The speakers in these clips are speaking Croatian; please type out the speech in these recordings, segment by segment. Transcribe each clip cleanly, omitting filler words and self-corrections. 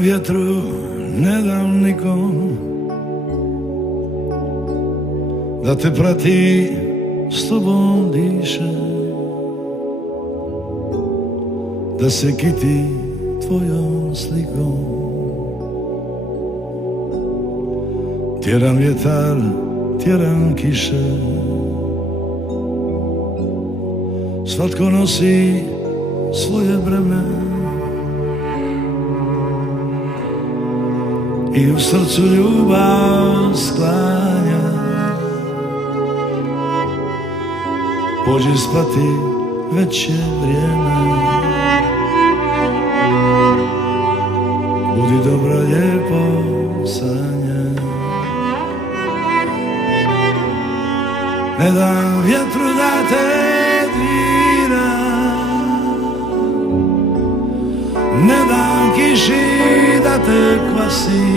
dam vjetru, ne dam nikom da te prati, s tobom diše, da se kiti tvojom slikom. Tjeram vjetar, tjeram kiše, svatko nosi svoje breme i u srcu ljubav sklanja. Pođi spati, već je vrijeme, budi dobra, lijepo sanje. Ne dam vjetru da te dira, ne dam kiši da te kvasi,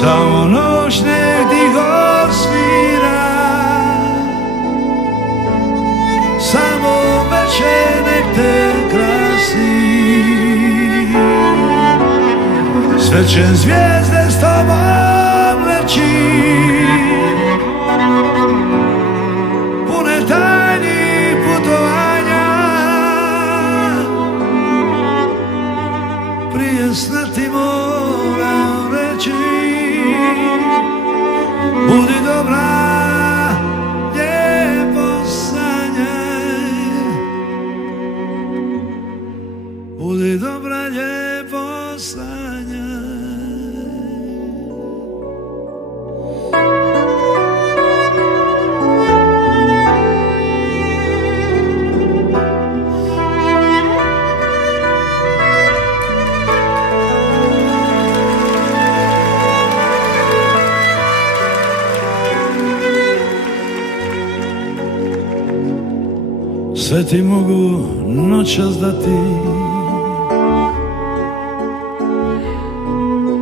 samo noć nek tiho svira, samo večer nek te krasi. Sve će zvijezde s tobom leći, pune tajnih putovanja. Prije sna ti moram reći, budi dobra, lijepo sanjaj. Budi dobra, lijepo sanjaj. Sve ti mogu noćas dati,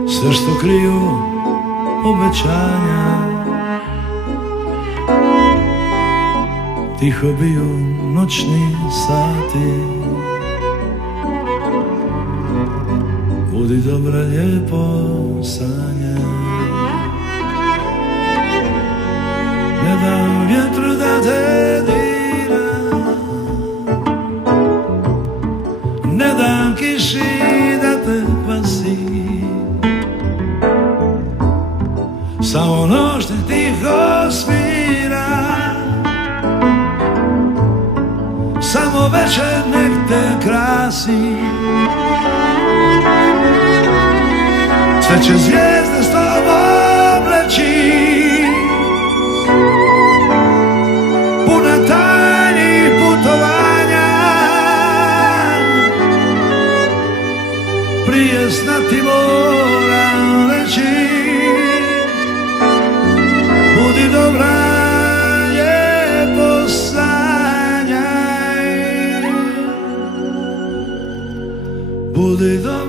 sve što kriju obećanja. Tiho biju noćni sati, budi dobra, lijepo sanjaj. Ne dam vjetru da te dira, ne dam kiši da te kvasi, samo noć nek tiho svira, samo večer nek te krasi. Sve će zvijezde s tobom leći, puna tajnih putovanja. Prije sna ti moram reći, budi dobra, lijepo sanjaj. Budi dobra.